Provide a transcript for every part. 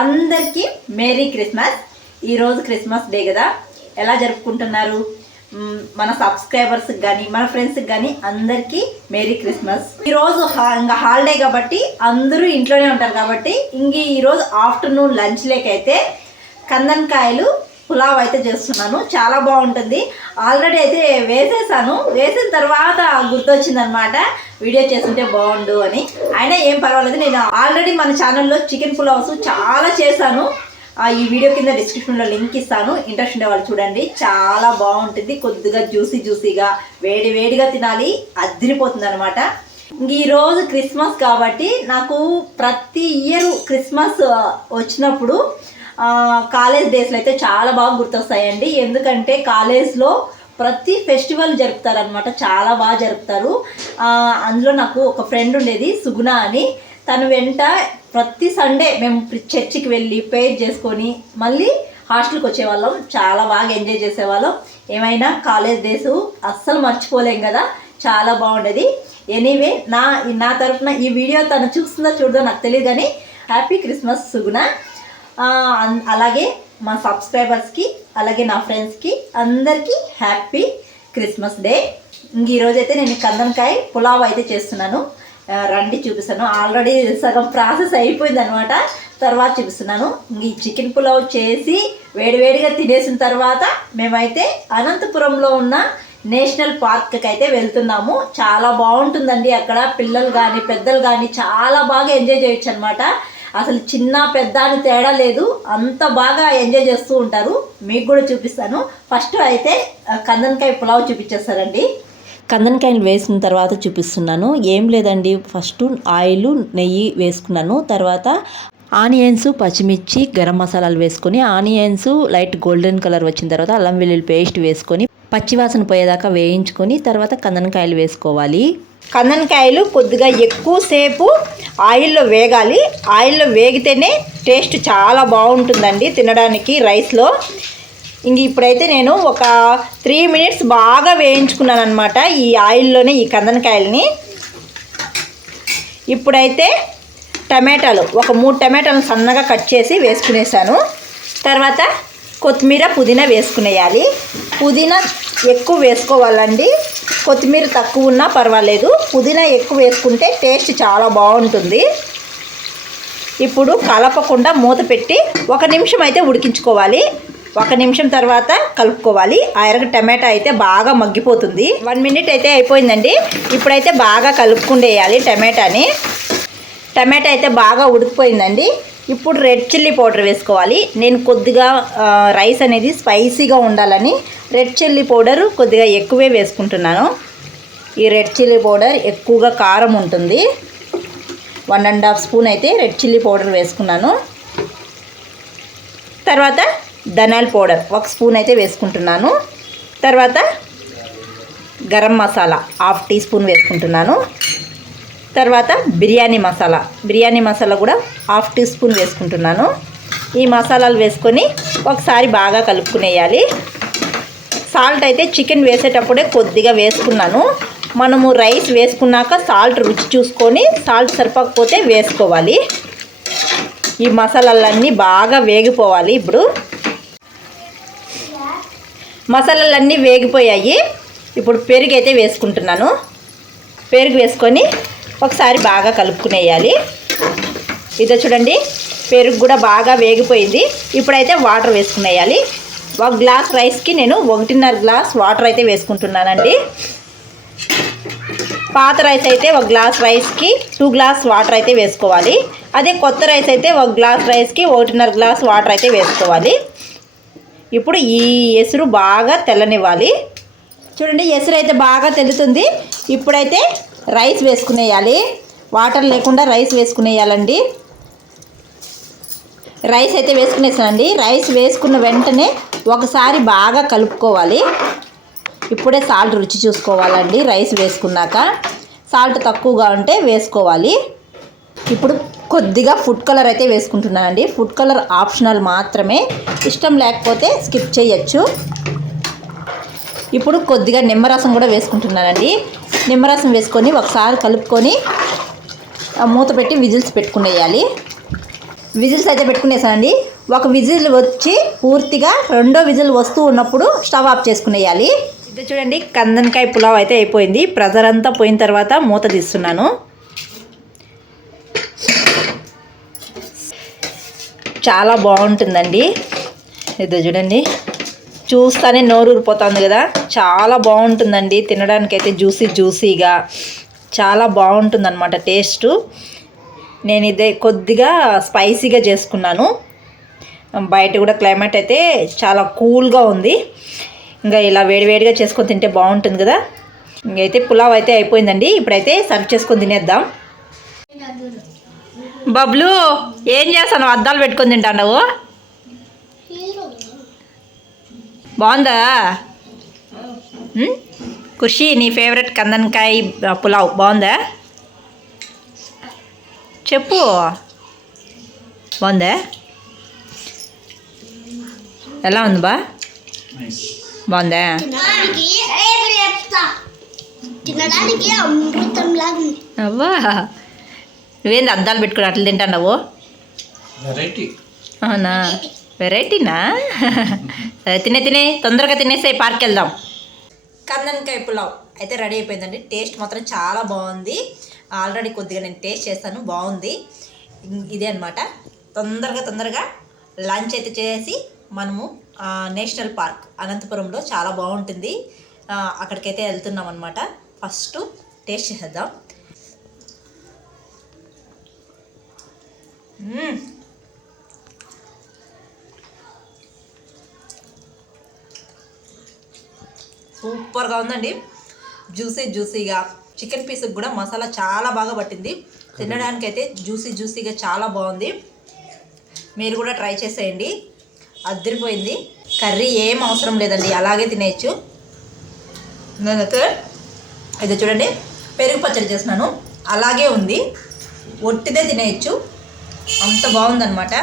అందరికీ merry Christmas. ఈరోజు Christmas day కదా, ఎలా జరుపుకుంటున్నారు? మన సబ్స్క్రైబర్స్కి కానీ మన ఫ్రెండ్స్కి కానీ అందరికీ మేరీ క్రిస్మస్. ఈరోజు ఇంకా హాలిడే కాబట్టి అందరూ ఇంట్లోనే ఉంటారు కాబట్టి ఈరోజు ఆఫ్టర్నూన్ లంచ్ లేకైతే కందనకాయలు పులావ్ అయితే చేస్తున్నాను. చాలా బాగుంటుంది. ఆల్రెడీ అయితే వేసేసాను. వేసిన తర్వాత గుర్తొచ్చిందనమాట వీడియో చేస్తుంటే బాగుండు అని. అయినా ఏం పర్వాలేదు, నేను ఆల్రెడీ మన ఛానల్లో చికెన్ పులావ్స్ చాలా చేశాను. ఈ వీడియో కింద డిస్క్రిప్షన్లో లింక్ ఇస్తాను. ఇంట్రెస్ట్ ఉండే వాళ్ళు చూడండి. చాలా బాగుంటుంది. కొద్దిగా జ్యూసీగా వేడిగా తినాలి, అదిరిపోతుంది అనమాట. ఈరోజు క్రిస్మస్ కాబట్టి నాకు ప్రతి ఇయర్ క్రిస్మస్ వచ్చినప్పుడు కాలేజ్ డేస్లో అయితే చాలా బాగా గుర్తొస్తాయండి. ఎందుకంటే కాలేజ్లో ప్రతి ఫెస్టివల్ జరుపుతారనమాట, చాలా బాగా జరుపుతారు. అందులో నాకు ఒక ఫ్రెండ్ ఉండేది, సుగుణ అని. తను వెంట ప్రతి సండే మేము చర్చికి వెళ్ళి ప్రేయర్ చేసుకొని మళ్ళీ హాస్టల్కి వచ్చేవాళ్ళం. చాలా బాగా ఎంజాయ్ చేసేవాళ్ళం. ఏమైనా కాలేజ్ డేస్ అస్సలు మర్చిపోలేం కదా, చాలా బాగుండేది. ఎనీవే నా తరఫున ఈ వీడియో తను చూస్తుందో చూడదో నాకు తెలియదు, కానీ హ్యాపీ క్రిస్మస్ సుగుణ. అలాగే మా సబ్స్క్రైబర్స్కి అలాగే నా ఫ్రెండ్స్కి అందరికీ హ్యాపీ క్రిస్మస్ డే. ఈరోజైతే నేను కందనకాయ పులావ్ అయితే చేస్తున్నాను. రండి చూపిస్తాను. ఆల్రెడీ సగం ప్రాసెస్ అయిపోయింది అనమాట, తర్వాత చూపిస్తున్నాను. ఈ చికెన్ పులావ్ చేసి వేడిగా తినేసిన తర్వాత మేమైతే అనంతపురంలో ఉన్న నేషనల్ పార్క్కి అయితే వెళ్తున్నాము. చాలా బాగుంటుందండి అక్కడ. పిల్లలు కానీ పెద్దలు కానీ చాలా బాగా ఎంజాయ్ చేయొచ్చు అనమాట. అసలు చిన్న పెద్ద అని తేడా లేదు, అంత బాగా ఎంజాయ్ చేస్తూ ఉంటారు. మీకు కూడా చూపిస్తాను. ఫస్ట్ అయితే కందనకాయ పులావ్ చూపించేస్తారండి. కందనకాయలు వేసిన తర్వాత చూపిస్తున్నాను. ఏం లేదండి, ఫస్ట్ ఆయిల్ నెయ్యి వేసుకున్నాను. తర్వాత ఆనియన్స్ పచ్చిమిర్చి గరం మసాలాలు వేసుకొని, ఆనియన్స్ లైట్ గోల్డెన్ కలర్ వచ్చిన తర్వాత అల్లం వెల్లుల్లి పేస్ట్ వేసుకొని పచ్చివాసన పోయేదాకా వేయించుకొని తర్వాత కందనకాయలు వేసుకోవాలి. కందనకాయలు కొద్దిగా ఎక్కువసేపు ఆయిల్లో వేగాలి. ఆయిల్లో వేగితేనే టేస్ట్ చాలా బాగుంటుందండి తినడానికి రైస్లో. ఇప్పుడైతే నేను ఒక 3 minutes బాగా వేయించుకున్నాను అనమాట ఈ ఆయిల్లోనే ఈ కందనకాయలని. ఇప్పుడైతే టమాటాలు ఒక 3 టమాటాలు సన్నగా కట్ చేసి వేసుకునేసాను. తర్వాత కొత్తిమీర పుదీనా వేసుకునేయాలి. పుదీనా ఎక్కువ వేసుకోవాలండి, కొత్తిమీర తక్కువ ఉన్నా పర్వాలేదు. పుదీనా ఎక్కువ వేసుకుంటే టేస్ట్ చాలా బాగుంటుంది. ఇప్పుడు కలపకుండా మూత పెట్టి 1 నిమిషం అయితే ఉడికించుకోవాలి. 1 నిమిషం తర్వాత కలుపుకోవాలి. ఆ టమాటా అయితే బాగా మగ్గిపోతుంది. 1 minute అయితే అయిపోయిందండి. ఇప్పుడైతే బాగా కలుపుకుండేయాలి టమాటాని. టమాటా అయితే బాగా ఉడికిపోయిందండి. ఇప్పుడు రెడ్ చిల్లీ పౌడర్ వేసుకోవాలి. నేను కొద్దిగా రైస్ అనేది స్పైసీగా ఉండాలని రెడ్ చిల్లీ పౌడర్ కొద్దిగా ఎక్కువే వేసుకుంటున్నాను. ఈ రెడ్ చిల్లీ పౌడర్ ఎక్కువగా కారం ఉంటుంది. 1.5 స్పూన్ అయితే రెడ్ చిల్లీ పౌడర్ వేసుకున్నాను. తర్వాత ధనియాల పౌడర్ 1 స్పూన్ అయితే వేసుకుంటున్నాను. తర్వాత గరం మసాలా 1/2 టీ స్పూన్ వేసుకుంటున్నాను. తర్వాత బిర్యానీ మసాలా కూడా 1/2 టీ స్పూన్ వేసుకుంటున్నాను. ఈ మసాలాలు వేసుకొని ఒకసారి బాగా కలుపుకునేయాలి. సాల్ట్ అయితే చికెన్ వేసేటప్పుడే కొద్దిగా వేసుకున్నాను. మనము రైస్ వేసుకున్నాక సాల్ట్ రుచి చూసుకొని సాల్ట్ సరిపోకపోతే వేసుకోవాలి. ఈ మసాలాలన్నీ బాగా వేగిపోవాలి. ఇప్పుడు మసాలాలన్నీ వేగిపోయాయి. ఇప్పుడు పెరుగు అయితే వేసుకుంటున్నాను. పెరుగు వేసుకొని ఒకసారి బాగా కలుపుకునేయాలి. ఇదో చూడండి, పెరుగు కూడా బాగా వేగిపోయింది. ఇప్పుడైతే వాటర్ వేసుకునేయాలి. 1 గ్లాస్ రైస్కి నేను 1.5 గ్లాస్ వాటర్ అయితే వేసుకుంటున్నానండి. పాత రైస్ అయితే 1 గ్లాస్ రైస్కి 2 గ్లాస్ వాటర్ అయితే వేసుకోవాలి. అదే కొత్త రైస్ అయితే 1 గ్లాస్ రైస్కి 1.5 గ్లాస్ వాటర్ అయితే వేసుకోవాలి. ఇప్పుడు ఈ ఎసురు బాగా తెల్లనివ్వాలి. చూడండి, ఎసురు అయితే బాగా తెల్లుతుంది. ఇప్పుడైతే రైస్ వేసుకునేయాలి. వాటర్ లేకుండా రైస్ వేసుకునేయాలండి. రైస్ అయితే వేసుకునేసానండి. రైస్ వేసుకున్న వెంటనే ఒకసారి బాగా కలుపుకోవాలి. ఇప్పుడే సాల్ట్ రుచి చూసుకోవాలండి. రైస్ వేసుకున్నాక సాల్ట్ తక్కువగా ఉంటే వేసుకోవాలి. ఇప్పుడు కొద్దిగా ఫుడ్ కలర్ అయితే వేసుకుంటున్నానండి. ఫుడ్ కలర్ ఆప్షనల్ మాత్రమే, ఇష్టం లేకపోతే స్కిప్ చేయొచ్చు. ఇప్పుడు కొద్దిగా నిమ్మరసం కూడా వేసుకుంటున్నానండి. నిమ్మరసం వేసుకొని ఒకసారి కలుపుకొని మూత పెట్టి విజిల్స్ పెట్టుకునేయాలి. విజిల్స్ అయితే పెట్టుకునేసానండి. ఒక విజిల్ వచ్చి పూర్తిగా రెండో విజిల్ వస్తూ ఉన్నప్పుడు స్టవ్ ఆఫ్ చేసుకునేయాలి. ఇది చూడండి, కందనకాయ పులావ్ అయితే అయిపోయింది. ప్రెజర్ అంతా పోయిన తర్వాత మూత తీస్తున్నాను. చాలా బాగుంటుందండి. ఇది చూడండి, చూస్తానే నోరు ఊరిపోతుంది కదా. చాలా బాగుంటుందండి, తినడానికైతే జ్యూసీగా చాలా బాగుంటుందన్నమాట టేస్ట్. నేను ఇదే కొద్దిగా స్పైసీగా చేసుకున్నాను. బయట కూడా క్లైమేట్ అయితే చాలా కూల్గా ఉంది. ఇంకా ఇలా వేడివేడిగా చేసుకొని తింటే బాగుంటుంది కదా. ఇంకైతే పులావ్ అయితే అయిపోయిందండి. ఇప్పుడైతే సర్వ్ చేసుకొని తినేద్దాం. బబ్లు, ఏం చేస్తాను? అద్దాలు పెట్టుకొని తింటావు. బాగుందా? ఖుషి, నీ ఫేవరెట్ కందనకాయ పులావ్ బాగుందా? చెప్పు, బాగుందా? ఎలా ఉంది బా? బాగుందా? అవ్వా, నువ్వేంది అద్దాలు పెట్టుకుని అట్లా తింటావు? అవునా, వెరైటీనా? సరే, తినే తొందరగా తినేసి పార్క్ వెళ్దాం. కందనకాయ పులావ్ అయితే రెడీ అయిపోయిందండి. టేస్ట్ మాత్రం చాలా బాగుంది. ఆల్రెడీ కొద్దిగా నేను టేస్ట్ చేస్తాను, బాగుంది. ఇదే అనమాట. తొందరగా లంచ్ అయితే చేసి మనము నేషనల్ పార్క్ అనంతపురంలో చాలా బాగుంటుంది, అక్కడికైతే వెళ్తున్నాం అనమాట. ఫస్ట్ టేస్ట్ చేసేద్దాం. సూపర్గా ఉందండి. జ్యూసీగా. చికెన్ పీస్కి కూడా మసాలా చాలా బాగా పట్టింది. తినడానికైతే జ్యూసీగా చాలా బాగుంది. మీరు కూడా ట్రై చేసేయండి, అదిరిపోయింది. కర్రీ ఏం అవసరం లేదండి, అలాగే తినేయచ్చు. నేనైతే ఇది చూడండి, పెరుగు పచ్చడి చేసినాను, అలాగే ఉంది. ఒట్టిదే తినేయచ్చు, అంత బాగుందన్నమాట.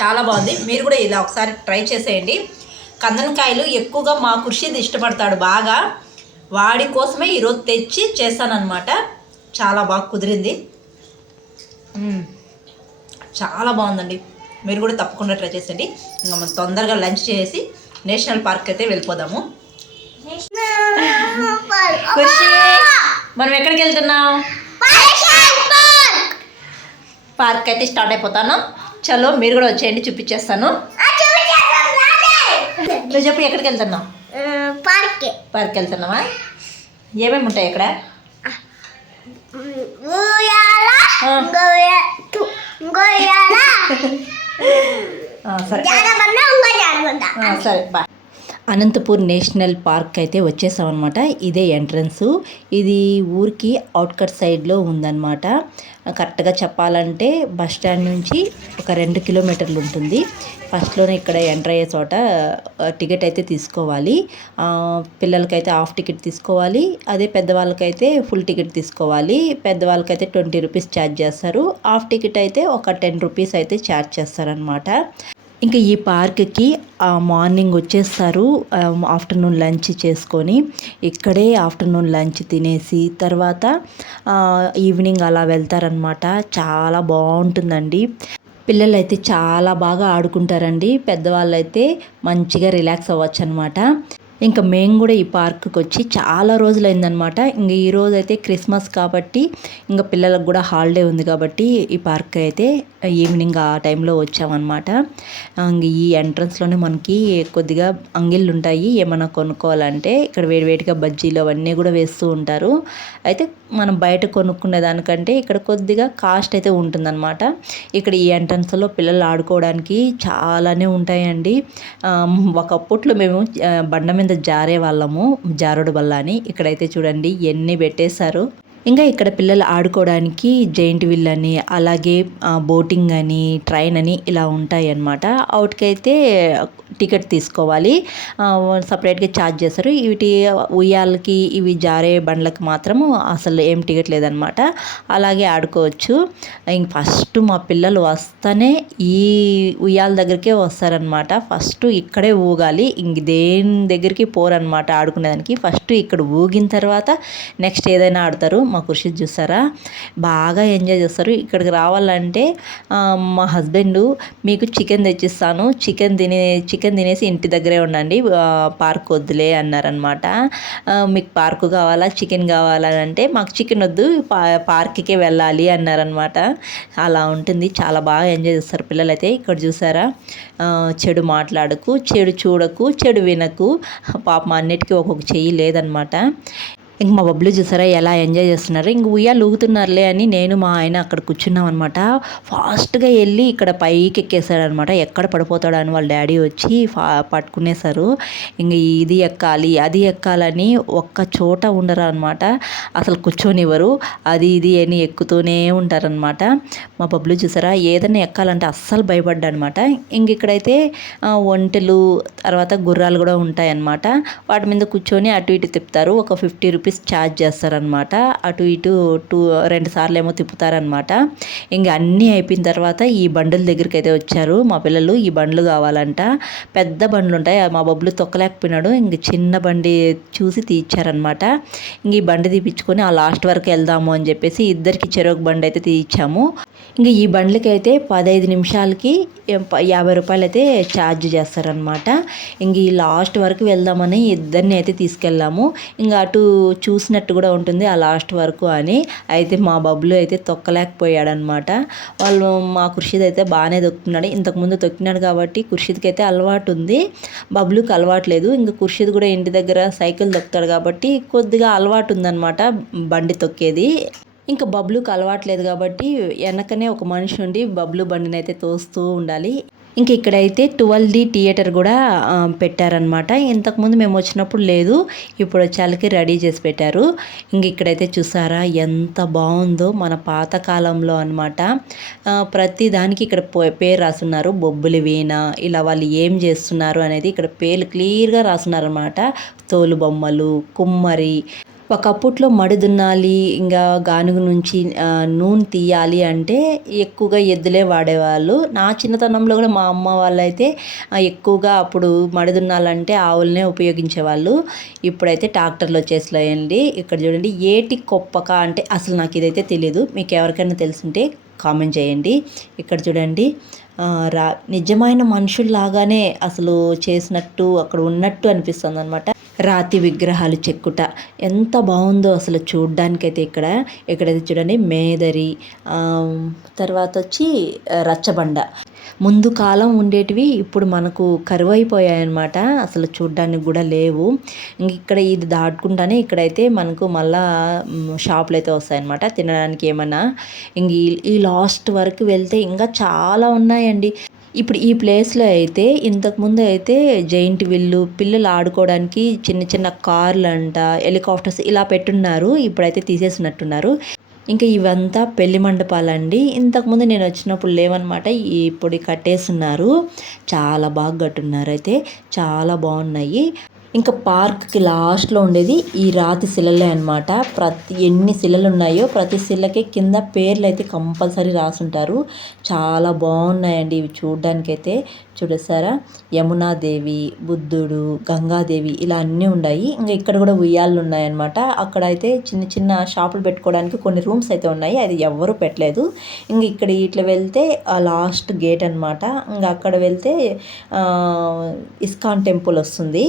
చాలా బాగుంది. మీరు కూడా ఇలా ఒకసారి ట్రై చేసేయండి. కందనకాయలు ఎక్కువగా మా ఖుషిది ఇష్టపడతాడు బాగా. వాడి కోసమే ఈరోజు తెచ్చి చేశానన్నమాట. చాలా బాగా కుదిరింది. చాలా బాగుందండి. మీరు కూడా తప్పకుండా ట్రై చేసేయండి. ఇంకా మనం తొందరగా లంచ్ చేసి నేషనల్ పార్క్ అయితే వెళ్ళిపోదాము. ఖుషి, మనం ఎక్కడికి వెళ్తున్నాం? పార్క్ అయితే స్టార్ట్ అయిపోతాను. చలో, మీరు కూడా వచ్చేయండి, చూపించేస్తాను. నువ్వు చెప్పు, ఎక్కడికి వెళ్తున్నావు? పార్క్ వెళ్తున్నావా? ఏమేమి ఉంటాయి ఇక్కడ? సరే, బాయ్. అనంతపూర్ నేషనల్ పార్క్ అయితే వచ్చేసామన్నమాట. ఇదే ఎంట్రన్స్. ఇది ఊరికి అవుట్కట్ సైడ్లో ఉందన్నమాట. కరెక్ట్గా చెప్పాలంటే బస్ స్టాండ్ నుంచి ఒక 2 కిలోమీటర్లు ఉంటుంది. ఫస్ట్లోనే ఇక్కడ ఎంటర్ అయ్యే చోట టికెట్ అయితే తీసుకోవాలి. పిల్లలకైతే హాఫ్ టికెట్ తీసుకోవాలి, అదే పెద్దవాళ్ళకైతే ఫుల్ టికెట్ తీసుకోవాలి. పెద్దవాళ్ళకైతే 20 రూపీస్ ఛార్జ్ చేస్తారు, హాఫ్ టికెట్ అయితే ఒక 10 రూపీస్ అయితే ఛార్జ్ చేస్తారనమాట. ఇంకా ఈ పార్క్కి మార్నింగ్ వచ్చేస్తారు, ఆఫ్టర్నూన్ లంచ్ చేసుకొని ఇక్కడే ఆఫ్టర్నూన్ లంచ్ తినేసి తర్వాత ఈవినింగ్ అలా వెళ్తారనమాట. చాలా బాగుంటుందండి. పిల్లలు అయితే చాలా బాగా ఆడుకుంటారండి, పెద్దవాళ్ళు అయితే మంచిగా రిలాక్స్ అవ్వచ్చు అనమాట. ఇంకా మేము కూడా ఈ పార్క్కి వచ్చి చాలా రోజులైందనమాట. ఇంక ఈరోజు అయితే క్రిస్మస్ కాబట్టి ఇంకా పిల్లలకు కూడా హాలిడే ఉంది కాబట్టి ఈ పార్క్ అయితే ఈవినింగ్ ఆ టైంలో వచ్చామన్నమాట. ఇంక ఈ ఎంట్రన్స్లోనే మనకి కొద్దిగా అంగిళ్ళు ఉంటాయి, ఏమైనా కొనుక్కోవాలంటే ఇక్కడ వేడివేడిగా బజ్జీలు అవన్నీ కూడా వేస్తూ ఉంటారు. అయితే మనం బయట కొనుక్కునే దానికంటే ఇక్కడ కొద్దిగా కాస్ట్ అయితే ఉంటుందన్నమాట. ఇక్కడ ఈ ఎంట్రన్స్లో పిల్లలు ఆడుకోవడానికి చాలానే ఉంటాయండి. ఒకప్పట్లో మేము బండ మీద జారే వాళ్ళము, జారుడు బల్ల అని. ఇక్కడైతే చూడండి ఎన్ని పెట్టేశారు. ఇంకా ఇక్కడ పిల్లలు ఆడుకోవడానికి జైంట్ వీల్ అని, అలాగే బోటింగ్ అని, ట్రైన్ అని ఇలా ఉంటాయి అన్నమాట. వాటికైతే టికెట్ తీసుకోవాలి, సపరేట్గా ఛార్జ్ చేస్తారు. వీటి ఉయ్యాలకి ఇవి జారే బండ్లకి మాత్రము అసలు ఏం టికెట్ లేదనమాట, అలాగే ఆడుకోవచ్చు. ఇంక ఫస్ట్ మా పిల్లలు వస్తేనే ఈ ఉయ్యాల దగ్గరికే వస్తారనమాట. ఫస్ట్ ఇక్కడే ఊగాలి, ఇంక దేని దగ్గరికి పోరనమాట ఆడుకునేదానికి. ఫస్ట్ ఇక్కడ ఊగిన తర్వాత నెక్స్ట్ ఏదైనా ఆడతారు. మా ఖుర్షిద్ చూసారా బాగా ఎంజాయ్ చేస్తారు. ఇక్కడికి రావాలంటే మా హస్బెండ్ మీకు చికెన్ తెచ్చిస్తాను, చికెన్ తినేసి ఇంటి దగ్గరే ఉండండి, పార్క్ వద్దులే అన్నారనమాట. మీకు పార్కు కావాలా చికెన్ కావాలా అంటే మాకు చికెన్ వద్దు పార్క్కే వెళ్ళాలి అన్నారనమాట. అలా ఉంటుంది, చాలా బాగా ఎంజాయ్ చేస్తారు పిల్లలైతే. ఇక్కడ చూసారా చెడు మాట్లాడకు, చెడు చూడకు, చెడు వినకు, పాపం అన్నిటికీ ఒక్కొక్క చెయ్యి లేదనమాట. ఇంక మా బబ్లు చూసారా ఎలా ఎంజాయ్ చేస్తున్నారు. ఇంక ఉయ్యాలు ఊగుతున్నారులే అని నేను మా ఆయన అక్కడ కూర్చున్నాం అనమాట. ఫాస్ట్గా వెళ్ళి ఇక్కడ పైకి ఎక్కేసాడనమాట. ఎక్కడ పడిపోతాడు అని వాళ్ళ డాడీ వచ్చి పట్టుకునేసారు. ఇంక ఇది ఎక్కాలి అది ఎక్కాలని ఒక్క చోట ఉండరు అనమాట, అసలు కూర్చొనివ్వరు. అది ఇది అని ఎక్కుతూనే ఉంటారనమాట. మా బబ్లు చూసారా ఏదైనా ఎక్కాలంటే అస్సలు భయపడ్డా అనమాట. ఇంక ఇక్కడైతే ఒంటెలు తర్వాత గుర్రాలు కూడా ఉంటాయన్నమాట. వాటి మీద కూర్చొని అటు ఇటు తిప్పుతారు. ఒక 50 రూపీస్ ఛార్జ్ చేస్తారనమాట. అటు ఇటు 2 సార్లు ఏమో తిప్పుతారనమాట. ఇంక అన్నీ అయిపోయిన తర్వాత ఈ బండ్ల దగ్గరికి అయితే వచ్చారు మా పిల్లలు. ఈ బండ్లు కావాలంట, పెద్ద బండ్లు ఉంటాయి, మా బబ్బులు తొక్కలేకపోయినాడు. ఇంక చిన్న బండి చూసి తీయించారనమాట. ఇంక ఈ బండి తీపించుకొని ఆ లాస్ట్ వరకు వెళ్దాము అని చెప్పేసి ఇద్దరికి చెరొక బండి అయితే తీయించాము. ఇంక ఈ బండ్లకి అయితే 15 నిమిషాలకి 50 రూపాయలు అయితే ఛార్జ్ చేస్తారనమాట. ఇంక ఈ లాస్ట్ వరకు వెళ్దామని ఇద్దరిని అయితే తీసుకెళ్ళాము. ఇంకా అటు చూసినట్టు కూడా ఉంటుంది ఆ లాస్ట్ వరకు అని. అయితే మా బబ్బులు అయితే తొక్కలేకపోయాడనమాట. మా ఖుర్షిద్ అయితే బాగానే తొక్కుతున్నాడు. ఇంతకుముందు తొక్కినాడు కాబట్టి ఖుర్షిద్కి అయితే అలవాటు ఉంది, బబ్బులుకి అలవాటు లేదు. ఇంకా ఖుర్షిద్ కూడా ఇంటి దగ్గర సైకిల్ తొక్కుతాడు కాబట్టి కొద్దిగా అలవాటు ఉందన్నమాట బండి తొక్కేది. ఇంకా బబ్లుకి అలవాట్లేదు కాబట్టి వెనకనే ఒక మనిషి ఉండి బబ్లు బండిని అయితే తోస్తూ ఉండాలి. ఇంక ఇక్కడైతే 12D థియేటర్ కూడా పెట్టారనమాట. ఇంతకుముందు మేము వచ్చినప్పుడు లేదు, ఇప్పుడు వచ్చేళ్ళకి రెడీ చేసి పెట్టారు. ఇంక ఇక్కడైతే చూసారా ఎంత బాగుందో, మన పాతకాలంలో అనమాట. ప్రతి దానికి ఇక్కడ పేరు రాస్తున్నారు, బొబ్బులి వీణ, ఇలా వాళ్ళు ఏం చేస్తున్నారు అనేది ఇక్కడ పేర్లు క్లియర్గా రాస్తున్నారనమాట. తోలు బొమ్మలు, కుమ్మరి, ఒకప్పట్లో మడి దున్నాలి, ఇంకా గానుగు నుంచి నూనె తీయాలి అంటే ఎక్కువగా ఎద్దులే వాడేవాళ్ళు. నా చిన్నతనంలో కూడా మా అమ్మ వాళ్ళైతే ఎక్కువగా అప్పుడు మడి దున్నాలంటే ఆవులనే ఉపయోగించేవాళ్ళు. ఇప్పుడైతే ట్రాక్టర్లు వచ్చేసినాయండి. ఇక్కడ చూడండి ఏటి కొప్పక అంటే అసలు నాకు ఇదైతే తెలియదు, మీకు ఎవరికైనా తెలుసుంటే కామెంట్ చేయండి. ఇక్కడ చూడండి నిజమైన మనుషుల్లాగానే అసలు చేసినట్టు అక్కడ ఉన్నట్టు అనిపిస్తుంది అనమాట. రాతి విగ్రహాలు చెక్కుట ఎంత బాగుందో అసలు చూడ్డానికైతే. ఇక్కడైతే చూడండి మేదరి, తర్వాత వచ్చి రచ్చబండ. ముందు కాలం ఉండేటివి ఇప్పుడు మనకు కరువైపోయాయన్నమాట, అసలు చూడ్డానికి కూడా లేవు. ఇంక ఇక్కడ ఇది దాటుకుంటానే ఇక్కడైతే మనకు మళ్ళా షాపులు అయితే వస్తాయన్నమాట తినడానికి ఏమన్నా. ఇంక ఈ లాస్ట్ వరకు వెళ్తే ఇంకా చాలా ఉన్నాయండి. ఇప్పుడు ఈ ప్లేస్లో అయితే ఇంతకుముందు అయితే జైంట్ విల్లు, పిల్లలు ఆడుకోవడానికి చిన్న చిన్న కార్లు అంట, హెలికాప్టర్స్ ఇలా పెట్టున్నారు. ఇప్పుడైతే తీసేసినట్టున్నారు. ఇంకా ఇవంతా పెళ్లి మండపాలండి. ఇంతకుముందు నేను వచ్చినప్పుడు లేవన్నమాట, ఇప్పుడు కట్టేస్తున్నారు. చాలా బాగా కట్టున్నారు, అయితే చాలా బాగున్నాయి. ఇంకా పార్క్కి లాస్ట్లో ఉండేది ఈ రాతి శిలలే అనమాట. ఎన్ని శిలలు ఉన్నాయో ప్రతి శిలకి కింద పేర్లు అయితే కంపల్సరీ రాసుంటారు. చాలా బాగున్నాయండి ఇవి చూడ్డానికైతే. చూడసారా యమునాదేవి, బుద్ధుడు, గంగాదేవి ఇలా అన్నీ ఉన్నాయి. ఇంకా ఇక్కడ కూడా ఉయ్యాళ్ళు ఉన్నాయన్నమాట. అక్కడ అయితే చిన్న చిన్న షాపులు పెట్టుకోవడానికి కొన్ని రూమ్స్ అయితే ఉన్నాయి, అది ఎవ్వరూ పెట్టలేదు. ఇంక ఇక్కడ ఇట్లా వెళ్తే ఆ లాస్ట్ గేట్ అనమాట. ఇంకా అక్కడ వెళ్తే ఇస్కాన్ టెంపుల్ వస్తుంది,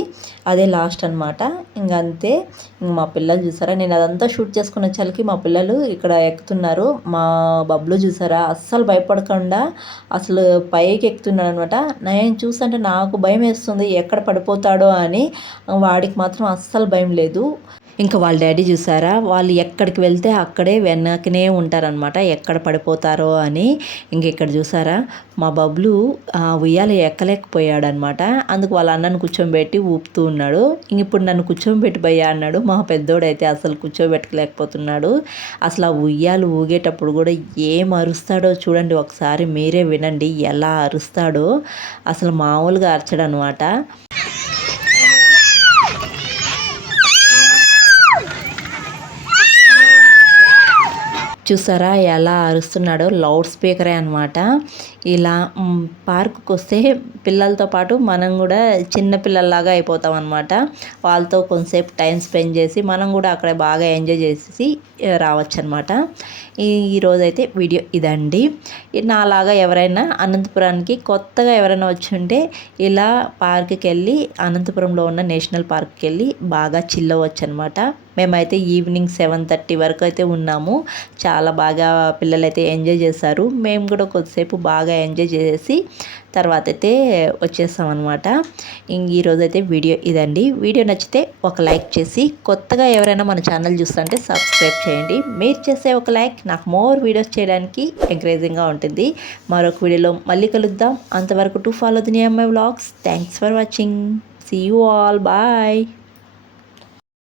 అదే లాస్ట్ అనమాట. ఇంక అంతే. ఇంక మా పిల్లలు చూసారా, నేను అదంతా షూట్ చేసుకున్న చలికి మా పిల్లలు ఇక్కడ ఎక్కుతున్నారు. మా బబ్లు చూసారా అస్సలు భయపడకుండా అసలు పైకి ఎక్కుతున్నాడు అనమాట. నేను చూస్తుంటే నాకు భయం వేస్తుంది ఎక్కడ పడిపోతాడో అని, వాడికి మాత్రం అస్సలు భయం లేదు. ఇంకా వాళ్ళ డాడీ చూసారా, వాళ్ళు ఎక్కడికి వెళ్తే అక్కడే వెనకనే ఉంటారనమాట, ఎక్కడ పడిపోతారో అని. ఇంక ఇక్కడ చూసారా మా బబ్లు ఉయ్యాల ఎక్కలేకపోయాడనమాట. అందుకు వాళ్ళ అన్నను కూర్చోబెట్టి ఊపుతూ ఉన్నాడు. ఇంక ఇప్పుడు నన్ను కూర్చోబెట్టి పోయా అన్నాడు. మా పెద్దోడైతే అసలు కూర్చోబెట్టలేకపోతున్నాడు. అసలు ఆ ఉయ్యాలు ఊగేటప్పుడు కూడా ఏం అరుస్తాడో చూడండి, ఒకసారి మీరే వినండి ఎలా అరుస్తాడో. అసలు మామూలుగా అరచడు అనమాట. చూసారా ఎలా అరుస్తున్నాడో, లౌడ్ స్పీకరే అనమాట. ఇలా పార్కుకి వస్తే పిల్లలతో పాటు మనం కూడా చిన్న పిల్లల్లాగా అయిపోతాం అనమాట. వాళ్ళతో కొంతసేపు టైం స్పెండ్ చేసి మనం కూడా అక్కడ బాగా ఎంజాయ్ చేసి రావచ్చు అనమాట. ఈరోజైతే వీడియో ఇదండి. నాలాగా ఎవరైనా అనంతపురానికి కొత్తగా ఎవరైనా వచ్చి ఉంటే ఇలా పార్క్కి వెళ్ళి, అనంతపురంలో ఉన్న నేషనల్ పార్క్కి వెళ్ళి బాగా చిల్ అవ్వచ్చు అనమాట. మేమైతే ఈవినింగ్ 7:30 వరకు అయితే ఉన్నాము. చాలా బాగా పిల్లలైతే ఎంజాయ్ చేశారు. మేము కూడా కొద్దిసేపు బాగా ఎంజాయ్ చేసి తర్వాత అయితే వచ్చేస్తాం అనమాట. ఈరోజైతే వీడియో ఇదండి. వీడియో నచ్చితే ఒక లైక్ చేసి, కొత్తగా ఎవరైనా మన ఛానల్ చూస్తుంటే సబ్స్క్రైబ్ చేయండి. మీరు చేసే ఒక లైక్ నాకు మోర్ వీడియోస్ చేయడానికి ఎంకరేజింగ్గా ఉంటుంది. మరొక వీడియోలో మళ్ళీ కలుద్దాం. అంతవరకు to follow the near my vlogs. Thanks for watching. See you all. Bye.